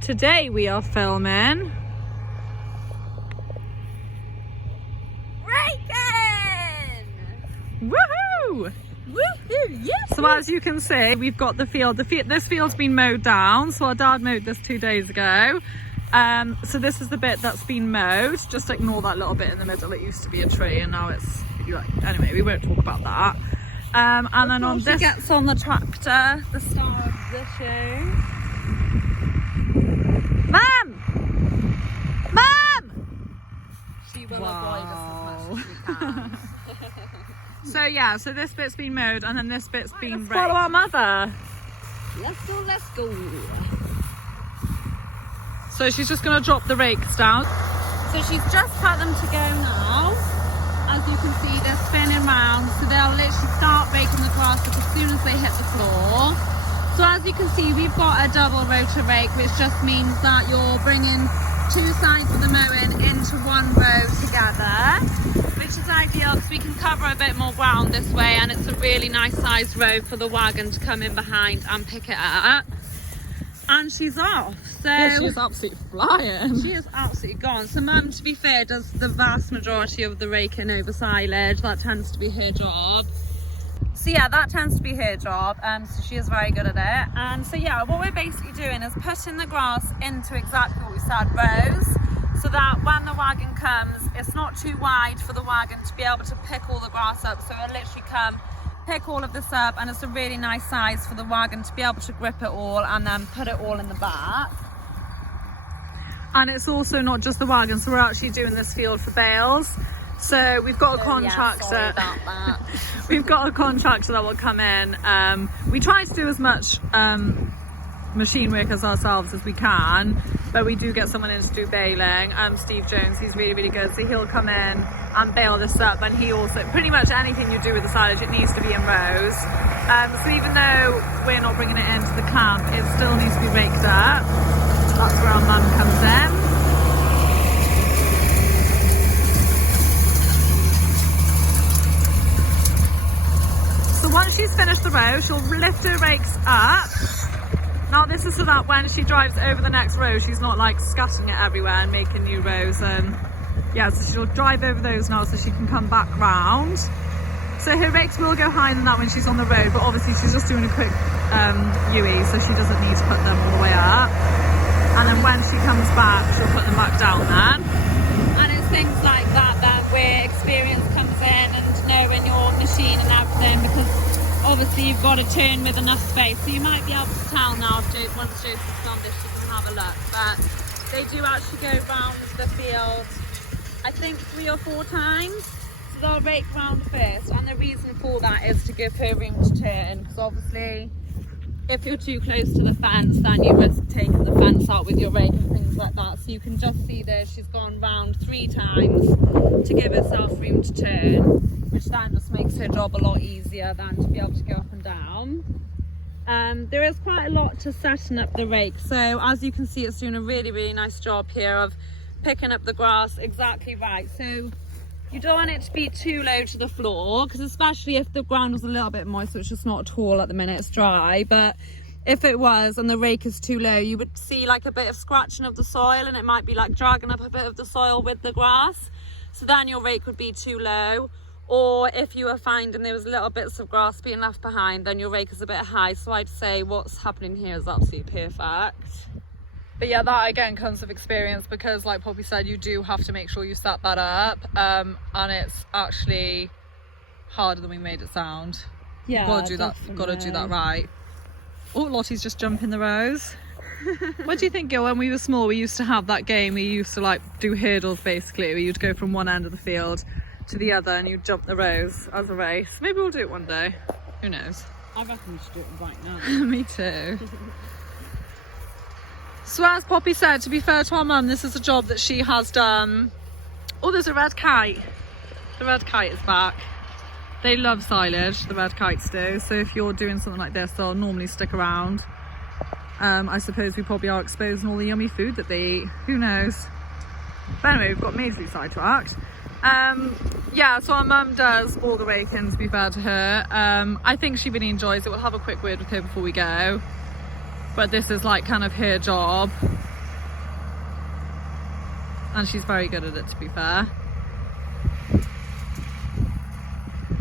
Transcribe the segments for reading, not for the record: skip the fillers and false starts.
Today we are filming Raking! Woohoo! Woohoo! Yes! So as you can see, we've got the field. This field's been mowed down. So our dad mowed this 2 days ago. So this is the bit that's been mowed. Just ignore that little bit in the middle. It used to be a tree and now it's anyway, we won't talk about that. And then on this gets on the tractor, the star of the show. Mum! She will avoid us as much as we can. So yeah, so this bit's been mowed and then this bit's been raked. Follow our mother. Let's go. So she's just gonna drop the rakes down. So she's just put them to go now. As you can see, they're spinning round, so they'll literally start raking the grass up as soon as they hit the floor. So as you can see, we've got a double rotor rake, which just means that you're bringing 2 sides of the mowing into one row together, which is ideal because we can cover a bit more ground this way, and it's a really nice sized row for the wagon to come in behind and pick it up. And she's off. So yeah, she's absolutely flying. She is absolutely gone. So Mum, to be fair, does the vast majority of the raking over silage. That tends to be her job. So yeah, that tends to be her job. So she is very good at it. And so yeah, what we're basically doing is putting the grass into exactly what we said, rows, so that when the wagon comes, it's not too wide for the wagon to be able to pick all the grass up. So it'll literally come, pick all of this up, and it's a really nice size for the wagon to be able to grip it all and then put it all in the back. And it's also not just the wagon, so we're actually doing this field for bales. So we've got a contractor. Yeah, sorry about that. We've got a contractor that will come in. We try to do as much machine work as ourselves as we can, but we do get someone in to do baling. Steve Jones, he's really, really good. So he'll come in and bale this up, and he also, pretty much anything you do with the silage, it needs to be in rows. So even though we're not bringing it into the camp, it still needs to be raked up. That's where our mum comes in. So once she's finished the row, she'll lift her rakes up. Now this is so that when she drives over the next row, she's not like scattering it everywhere and making new rows. And yeah, so she'll drive over those now so she can come back round. So her rakes will go higher than that when she's on the road, but obviously she's just doing a quick UE, so she doesn't need to put them all the way up. And then when she comes back, she'll put them back down then. And it's things like that where experience comes in and knowing your machine and everything, because obviously you've got to turn with enough space. So you might be able to tell now if once Joseph's done this, she can have a look. But they do actually go round the field, I think 3 or 4 times. So they'll rake round first, and the reason for that is to give her room to turn, because obviously if you're too close to the fence, then you risk taking the fence out with your rake and things like that. So you can just see there she's gone round 3 times to give herself room to turn, which then just makes her job a lot easier than to be able to go up and down. There is quite a lot to setting up the rake. So as you can see, it's doing a really, really nice job here of picking up the grass exactly right. So you don't want it to be too low to the floor, because especially if the ground was a little bit moist, so it's just not at all at the minute, it's dry. But if it was and the rake is too low, you would see like a bit of scratching of the soil, and it might be like dragging up a bit of the soil with the grass. So then your rake would be too low. Or if you were finding there was little bits of grass being left behind, then your rake is a bit high. So I'd say what's happening here is absolutely perfect. But yeah, that again comes with experience, because like Poppy said, you do have to make sure you set that up, and it's actually harder than we made it sound. Yeah, You've got to do that right. Oh, Lottie's just jumping the rows. What do you think, Gil? When we were small, we used to have that game. We used to like do hurdles basically, where you'd go from one end of the field to the other and you'd jump the rows as a race. Maybe we'll do it one day. Who knows? I reckon we should do it right now. Me too. So as Poppy said, to be fair to our mum, this is a job that she has done. Oh, there's a red kite. The red kite is back. They love silage, the red kites do. So if you're doing something like this, they'll normally stick around. I suppose we probably are exposing all the yummy food that they eat. Who knows? But anyway, we've got majorly sidetracked. Yeah, so our mum does all the raking, to be fair to her. I think she really enjoys it. We'll have a quick word with her before we go. But this is like kind of her job. And she's very good at it, to be fair.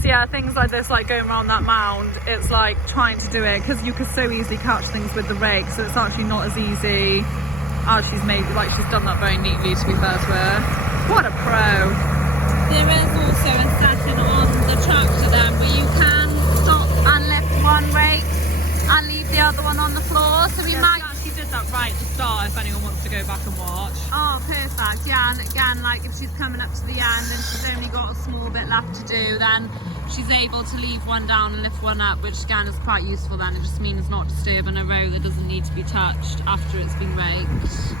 So yeah, things like this, like going around that mound, it's like trying to do it because you could so easily catch things with the rake, so it's actually not as easy as she's made. Like, she's done that very neatly, to be fair to her. What a pro. There is also a setting on the tractor then where you can stop and lift one rake and leave the other one on the floor, so we might... She did that right at the start, if anyone wants to go back and watch. Oh, perfect. Yeah, and again, like if she's coming up to the end and she's only got a small bit left to do, then she's able to leave one down and lift one up, which again is quite useful then. It just means not disturbing a row that doesn't need to be touched after it's been raked.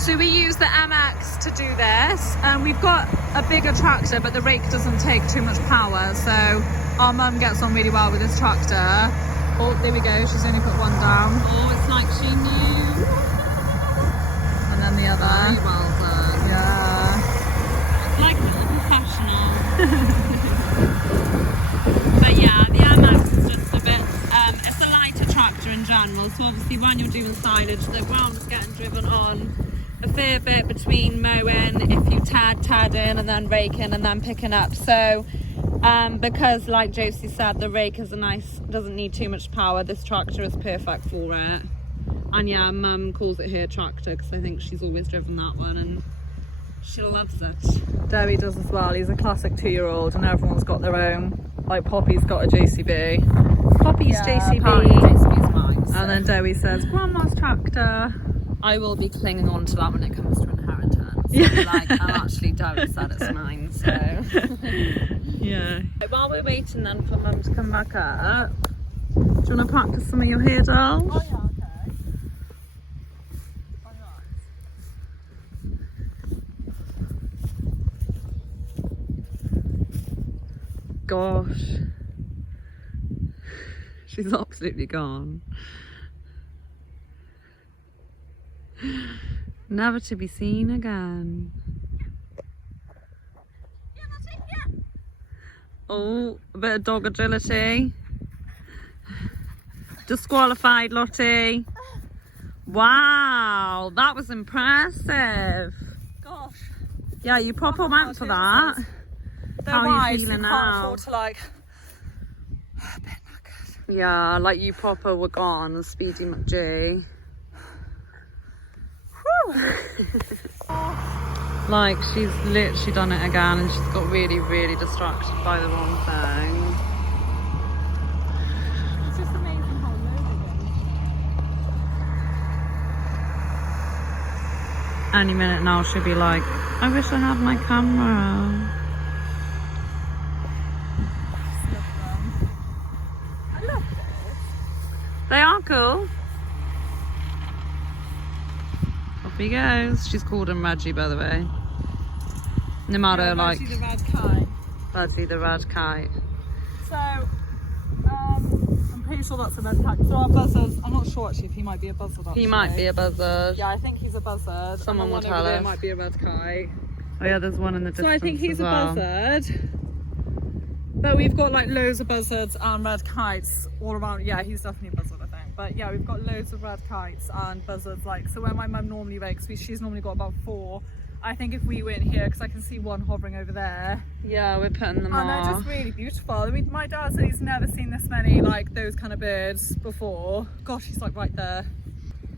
So we use the MX to do this, and we've got a bigger tractor, but the rake doesn't take too much power, so our mum gets on really well with this tractor. Oh, there we go, she's only put one down. Oh, it's like she knew. And then the other. Very well done. Yeah. Like a little professional. But yeah, the MX is just a bit, it's a lighter tractor in general, so obviously when you're doing silage, the ground is getting driven on a fair bit between mowing, if you tad in, and then raking, and then picking up. So because like Josie said, the rake is doesn't need too much power, this tractor is perfect for it. And yeah, mum calls it her tractor because I think she's always driven that one and she loves it. Debbie does as well. He's a classic 2-year-old, and everyone's got their own. Like Poppy's got a JCB. Poppy's JCB. JCB's mine. So. And then Debbie says, Grandma's tractor. I will be clinging on to that when it comes to inheritance. Yeah. Like, I'm actually Debbie said it's mine, so. Yeah. While we're waiting then for mum to come back up. Do you want to practice some of your hair dolls? Oh yeah, okay. Gosh. She's absolutely gone. Never to be seen again. Yeah, that's it, yeah. Oh, a bit of dog agility. Disqualified, Lottie. Wow, that was impressive. Gosh. Yeah, you proper went for that. They're How are wide, you so feeling you can't now? afford to like a bit knackered. Yeah, like you proper were gone, Speedy McG. Like she's literally done it again, and she's got really, really distracted by the wrong thing. It's just amazing how low it is. Any minute now she'll be like, I wish I had my camera. I love this. They are cool. Off he goes. She's called him Reggie, by the way. No matter, like, Actually, the red kite. Buddy the red kite. So, I'm pretty sure that's a red kite. So our buzzards, I'm not sure actually if he might be a buzzard. Actually. He might be a buzzard. Yeah, I think he's a buzzard. Someone and will the tell one over there us. might be a red kite. Oh yeah, there's one in the So distance I think he's as a well. buzzard. But we've got like loads of buzzards and red kites all around. Yeah, he's definitely a buzzard, I think. But yeah, we've got loads of red kites and buzzards. Like, so when my mum normally rakes, she's normally got about 4. I think if we were in here, because I can see one hovering over there. Yeah, we're putting them And they're off. just really beautiful. I mean, my dad said he's never seen this many, like, those kind of birds before. Gosh, he's like right there.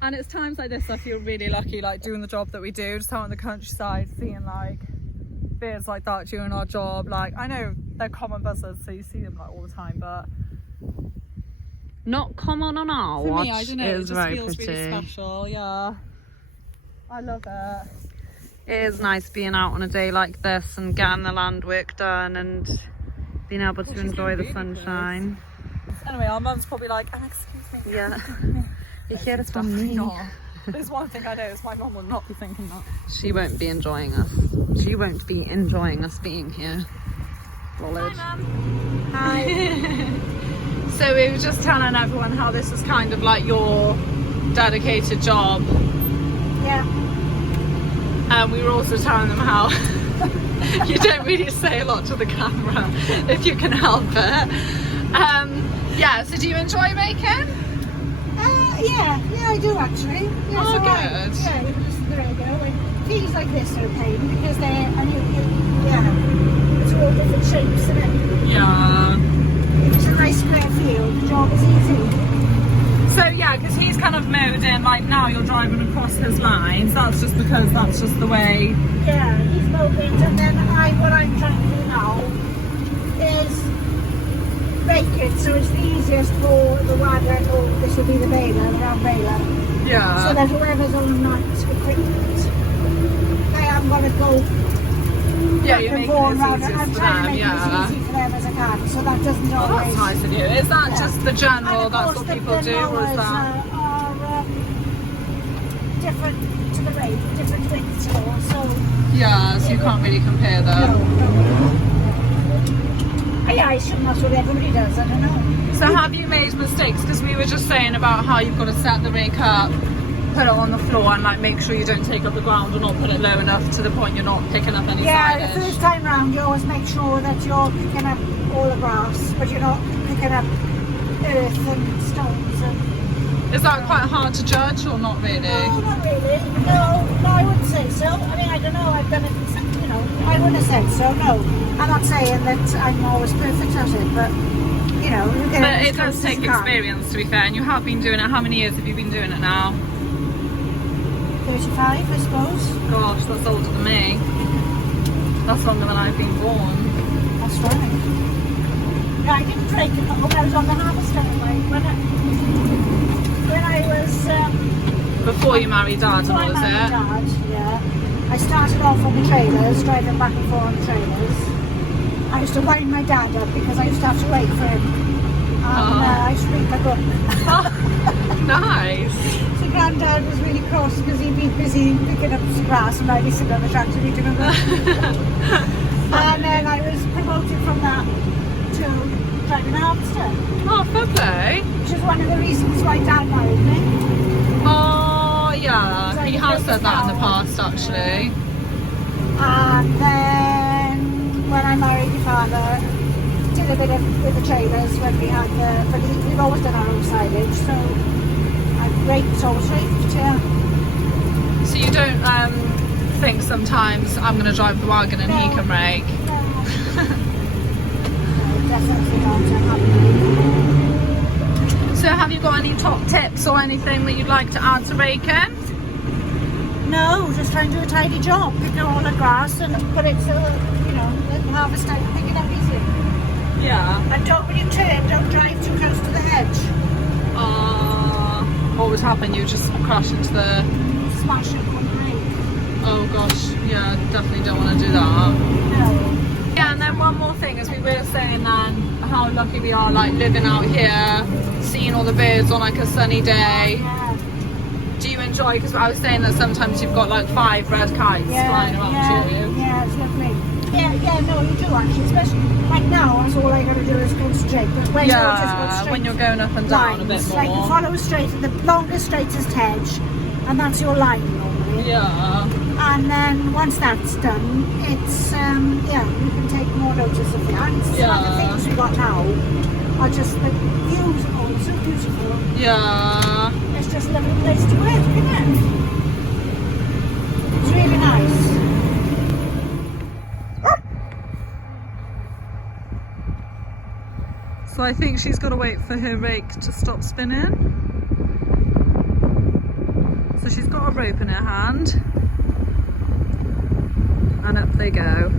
And it's times like this I feel really lucky, like doing the job that we do, just out in the countryside, seeing like birds like that during our job. Like, I know they're common buzzards, so you see them like all the time, but Not common on our for watch. me, I don't know, It it is just very feels pretty. really special. Yeah, I love it. It is nice being out on a day like this and getting the land work done and being able to she's enjoy the getting really sunshine. Anyway, our mum's probably like, excuse me. Yeah. You hear it from Definitely me. not. There's one thing I know, is my mum will not be thinking that. She won't be enjoying us. She won't be enjoying us being here. Knowledge. Hi, Mum. Hi. So we were just telling everyone how this is kind of like your dedicated job. Yeah. And we were also telling them how you don't really say a lot to the camera if you can help it. Yeah, so do you enjoy making? Yeah, I do actually. Yeah, Oh, so good. Yeah, you can listen to the radio. And things like this are a pain because it's all different shapes, isn't it? Yeah. If it's a nice square field, the job is easy. So yeah, because he's kind of mowed in, like now you're driving across his lines. That's just because that's just the way. Yeah, he's mowed it, and then what I'm trying to do now is rake it so it's the easiest for the wagon, or this will be the baler, the round baler. Yeah. So that whoever's on that equipment, I am going to go. Yeah, you're making it I'm easiest trying for to them, make it yeah. as easy for them as I can, so that doesn't Oh, always. that's nice of you. Is that Yeah. just the general, And of that's course what the people do, or is mowers that? are different to the rake, different widths, so. Yeah, so you can't really compare No, them. no. Yeah, I assume that's what everybody does, I don't know. So have you made mistakes? Because we were just saying about how you've got to set the rake up, put it on the floor, and like make sure you don't take up the ground or not put it low enough to the point you're not picking up any Yeah, silage. the first time round you always make sure that you're picking up all the grass, but you're not picking up earth and stones. And Is that quite hard to judge or not really? no, not really. No, I wouldn't say so. I mean, I don't know. I've done it, I wouldn't have said so. No, I'm not saying that I'm always perfect at it, but you get But as it close does as take you can. experience, to be fair, and you have been doing it. How many years have you been doing it now? 35, I suppose. Gosh, that's older than me. That's longer than I've been born. That's right. Yeah, I didn't rake it home. I was on the harvester when I was. Before you married Dad, Before I was married it? Dad, yeah. I started off on the trailers, driving back and forth on the trailers. I used to wind my dad up because I used to have to wait for him. And I used to read my book. Nice. So Granddad was really cross because he'd be busy picking up some grass and I'd be sitting on the tractor reading my book. And then I was promoted from that to driving a harvester, Oh, fair play. which is one of the reasons why Dad married me. Oh, yeah. He has said that in the past, actually. And then when I married your father, did a bit of with the trailers when we had but we've always done our own silage, so I've raked, always raked, yeah. So you don't think sometimes I'm going to drive the wagon and he can rake? No, definitely not. I'm happy. So have you got any top tips or anything that you'd like to add to raking? No, just trying to do a tidy job, pick up all the grass but it's let the harvest out, pick it up easy. Yeah. And when you turn, don't drive too close to the hedge. What would happen? You just crash into the... Smash it on the rake. Oh gosh, yeah, definitely don't want to do that. No. Yeah, and then one more thing, as we were saying then, how lucky we are, like living out here, seeing all the birds on like a sunny day. Yeah. Do you enjoy? Because I was saying that sometimes you've got like 5 red kites flying around you. Yeah, it's lovely. Yeah, no, you do actually, especially like now, that's all I got to do is concentrate. But when you're just going straight when you're going up and down a bit lines, more. like you follow straight, the longest straightest hedge, and that's your line normally. Yeah. And then once that's done, it's you can take more notice of it. And some of the things we got now are just the beautiful, so beautiful. Yeah. It's just a lovely place to work, isn't it? It's really nice. So I think she's got to wait for her rake to stop spinning. So she's got a rope in her hand. And up they go.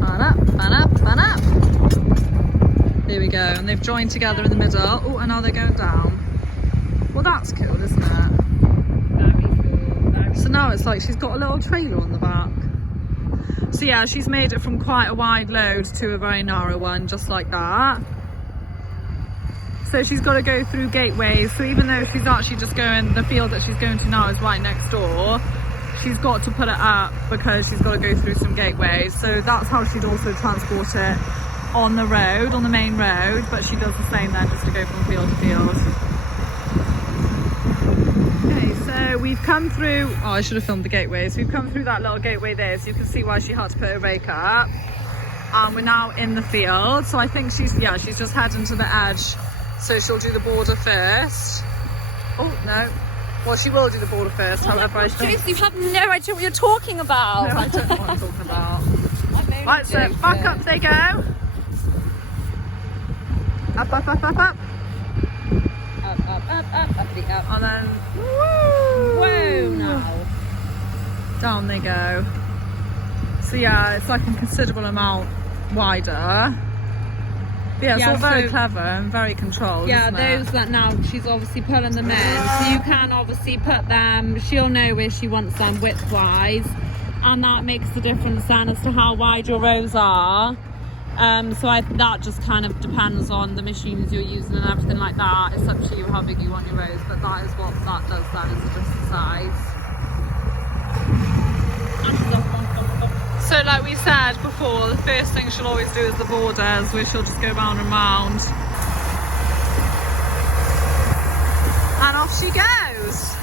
And up, and up, and up. There we go. And they've joined together in the middle. Oh, and now they're going down. Well, that's cool, isn't it? Very cool. So now it's like she's got a little trailer on the back. So yeah, she's made it from quite a wide load to a very narrow one, just like that. So she's got to go through gateways. So even though she's actually just going, the field that she's going to now is right next door, she's got to put it up because she's got to go through some gateways. So that's how she'd also transport it on the road, on the main road, but she does the same then, just to go from field to field. Okay, so we've come through, oh, I should have filmed the gateways. We've come through that little gateway there, so you can see why she had to put her rake up. We're now in the field, so I think she's just heading to the edge, so she'll do the border first. Oh no, well, she will do the border first, however I think. You have no idea what you're talking about. No, I don't know what I'm talking about. Right, so back up they go. Up, up, up, up, up. Up. And then Whoa, now. down they go. So yeah, it's like a considerable amount wider. But yeah, it's all very so- clever and very controlled. Yeah, isn't it? those that now she's obviously pulling them in. So you can obviously put them, she'll know where she wants them width-wise. And that makes the difference then as to how wide your rows are. That just kind of depends on the machines you're using and everything like that. It's up to you how big you want your rows, but that is what that does then, is adjust the size. So like we said before, the first thing she'll always do is the borders, where she'll just go round and round. And off she goes.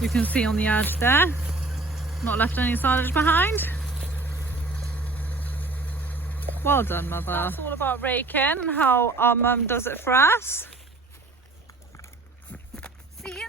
You can see on the edge there, not left any silage behind. Well done, mother. That's all about raking and how our mum does it for us. See you